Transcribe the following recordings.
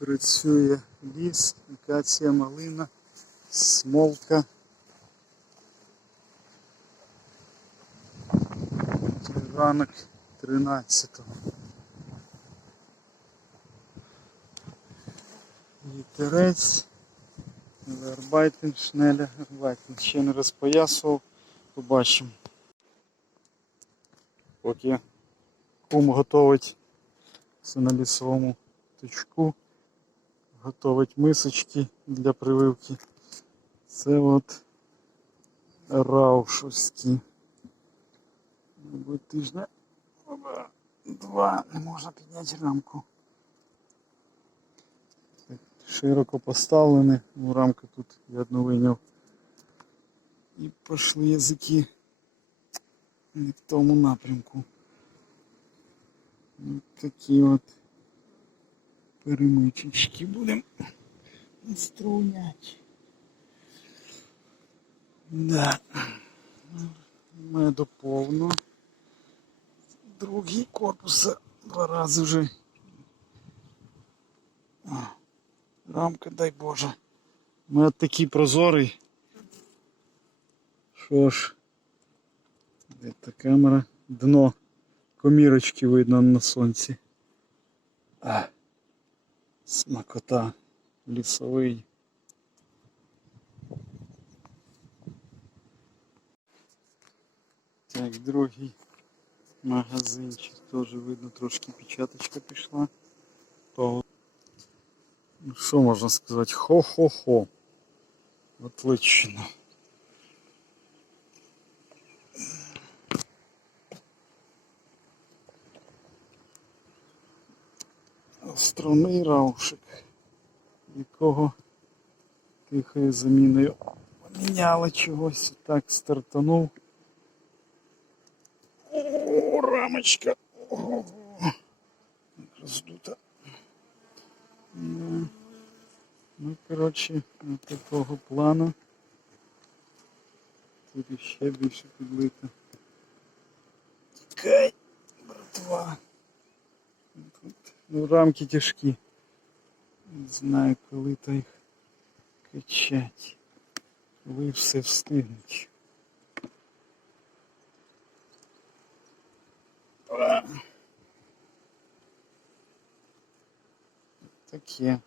Працює ліс, акація, малина, смолка. Ранок 13-го. Вітерець. Вербайтен, шнеля, Вербайтен. Ще не розпоясував. Побачимо. Поки кум готовить все на лісовому точку. Готовить мисочки для прививки. Це от раушовські. Мабуть, тижня оба, два не можна підняти рамку. Так, широко поставлений, ну, рамка тут я одну вийняв. І пішли язики не в тому напрямку. Ось такі от Перемичечки будемо струняти. Да. Меду повно. Другий корпус два рази вже. Рамка, дай Боже. Мед такий прозорий. Що ж, де камера? Дно комірочки видно на сонці. А, смакота лісовий. Так, другий магазинчик теж видно, трошки печаточка пішла. То, ну, що можна сказати? Хо-хо-хо. Отлично. Островний раушик, якого тихою заміною поміняли чогось. Так стартанув. О, рамочка. Ого. Роздута. Ну, коротше, от такого плану. Тут ще більше підлито. Тікай, братва. Ну, рамки тяжкі. Не знаю, коли то їх качать. Коли все встигнуть. Таке.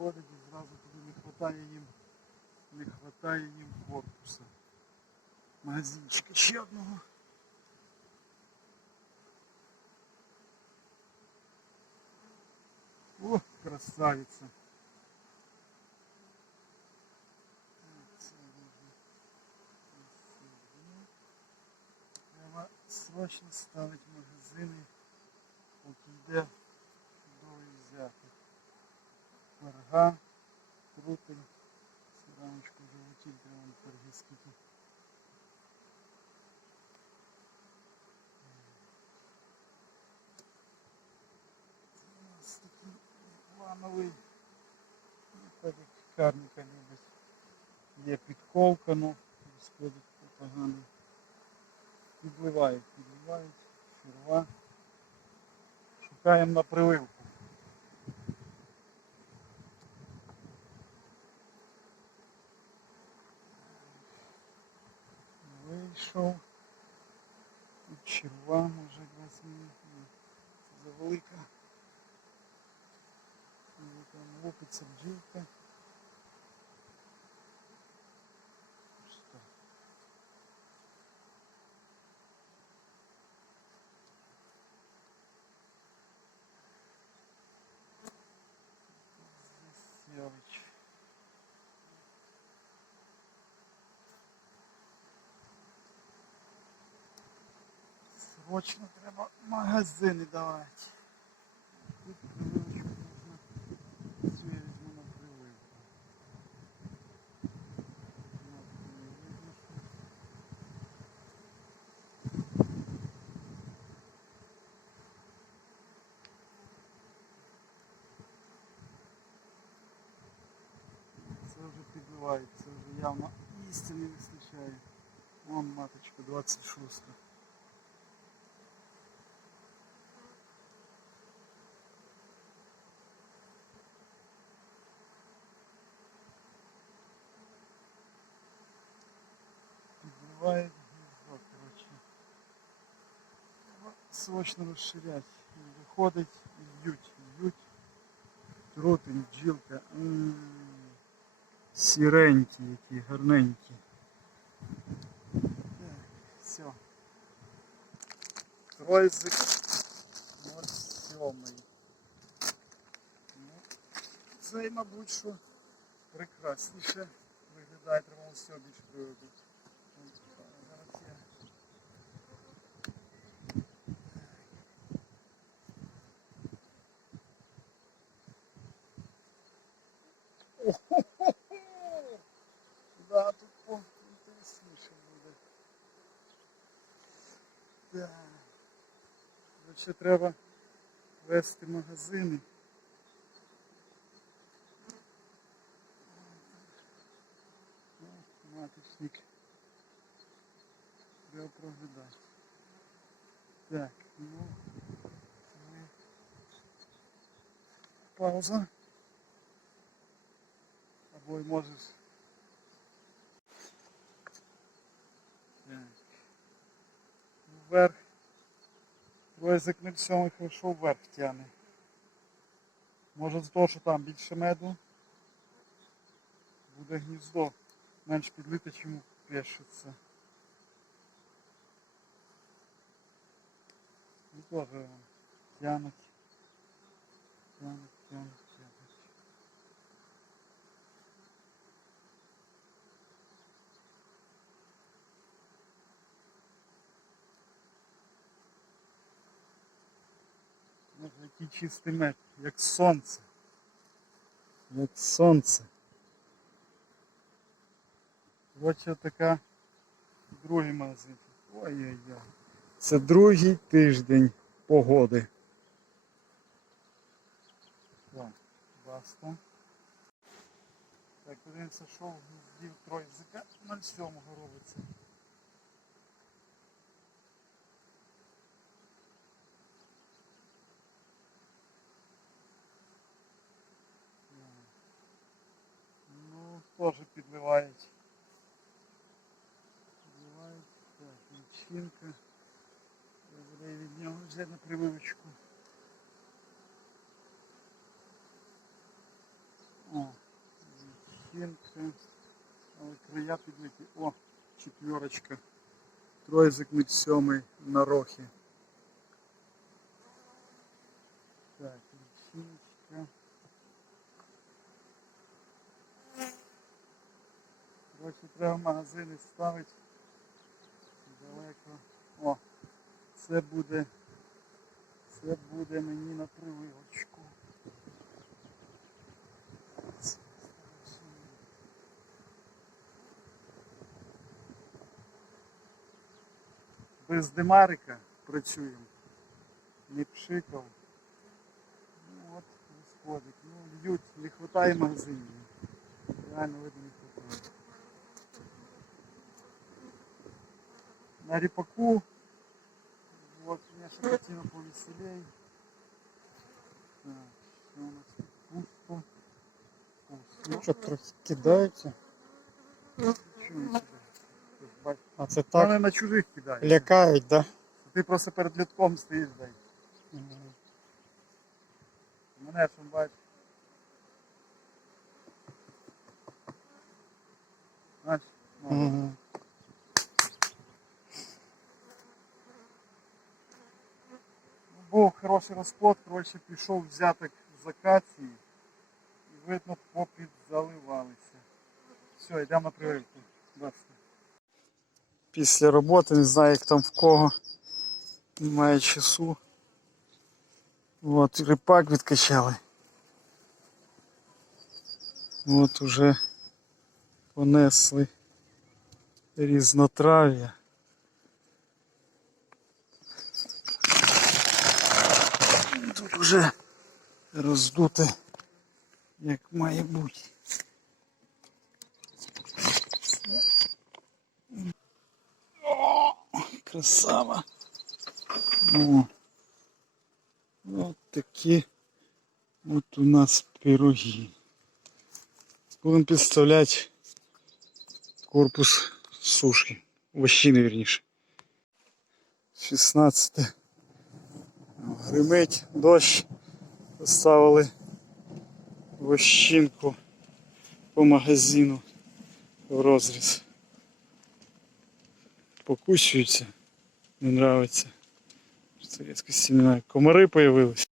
Виходить і зразу тоді не хватає їм, не хватає їм корпуса. Магазинчика ще одного. О, красавица. Це дуже красиво. Треба срочно ставити магазини, поки йде Перга, крутень, рамочку вже летів прямо на перги скільки. Це у нас такий плановий, як карника любить. Є підковка, ну, розходить погано. Підливають, підливають, фірва. Шукаємо на прививку. Вийшов. Тут черва, може ні, це завелика. Там лопиться бджілка. Точно треба магазини давати. Це вже явно істини не вистачає. Вон маточка 26 Підбивають гніздо, коротше. Треба Срочно розширять. Виходить і б'ють, б'ють. Трутень, бджілка. М, Сіренькі які, гарненькі. Так, все. Тройзик 07. Ну, цей, мабуть, що прекрасніше виглядає, треба все більш приводити. Зараз я Да, тут поінтересніше буде. Да. Ще треба вести магазини. Маточник. Треба проглядати. Так, ну пауза. Або й можеш. Так. Вверх. Не всьому хорошо вверх тягне. Може з того, що там більше меду. Буде гніздо менш підлите, чим пишеться. Ну теж. Тянуть, тянуть, тянуть. Який чистий мед, як сонце. Як сонце. Коротше, така другий магазин. Ой-ой-ой. Це другий тиждень погоди. Так, баста. Так, подивимося, що в гнізді в тройзика 07 робиться. лічинка. Буде від нього вже на прививочку. О, лічинка. Але края підлиті. О, четверочка. Тройзик мid сьомий на рохі. Так, лічиночка. Коротше, треба магазини ставити далеко. О, це буде, це буде мені на прививочку. Без димарика працюємо. Не пшикав. Ну от, розходить. Ну, льють, не вистачає магазинів. Реально видно на репаку. Вот, конечно, картина повеселей. Так, что у нас тут? пусто? Пусто. Що трохи кидається, Чого не кидається? Ти ж бачиш, а це Вони так на чужих кидають. лякають, да? Ти просто перед літком стоїш, дай. Мгм. Мене ж он бачиш. Знаєш? ну, Був хороший розплод, коротше, пішов взяток з акації і видно попід заливалися. Все, йдемо на прививку. Після роботи, не знаю як там в кого. Немає часу. От, рипак відкачали. От уже понесли різнотрав'я. вже роздуте, як має бути. О, красава. О. От такі от у нас пироги. Будемо підставляти корпус сушки. Овощины, верніше. 16 Гримить дощ. Поставили вощинку по магазину в розріз. Покусюються. Не нравиться. Це різко сімена. Комари появились.